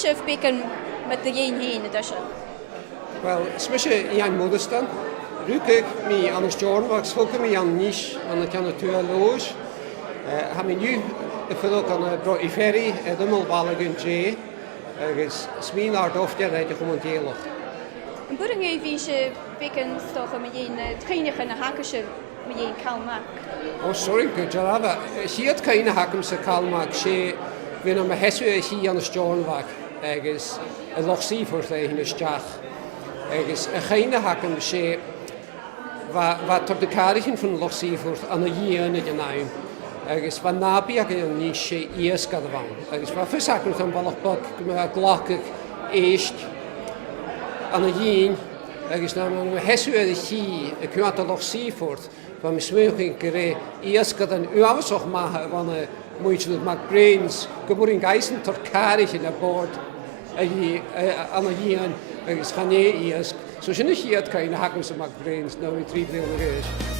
sef bacon met de geen heen dus. Wel, smisje Jan Modestan. Rukig mi aan de Stornwag, svoken mi aan niche aan de kanatuurloos. Hebben nu de film aan de Brody Ferry, de Mulballigen J. Dus smien naar dofje dat je gewoon deel. Een boering wie ze bacon toch met een trainige en hakkesje met een kalmak. Oh, sorry, good job. She had kind of hakum se kalmak. She, when I'm a hesu, she aan de Stornwag. Dus een lochsie voor de in de stad. Dus een kind of hakum she. Wat op de kaartje van Lochsievoort aan de jaren gedaan. Dus van nabij aan niet ze eerst gedaan. Dus wat voor zaken van balkbak, glakig, eerst aan de jaren. Dus dan een hesu de ski, ik kwam de Lochsievoort. Van mijn smeuiging kreeg eerst gedaan. U hebben zo gemaakt van een moeite met McBrains. Geboren geisen tot kaartje naar boord. Aan de jaren. Dus gaan je eerst. Zo je niet hier kan je hakken ze McBrains nou in 3 is.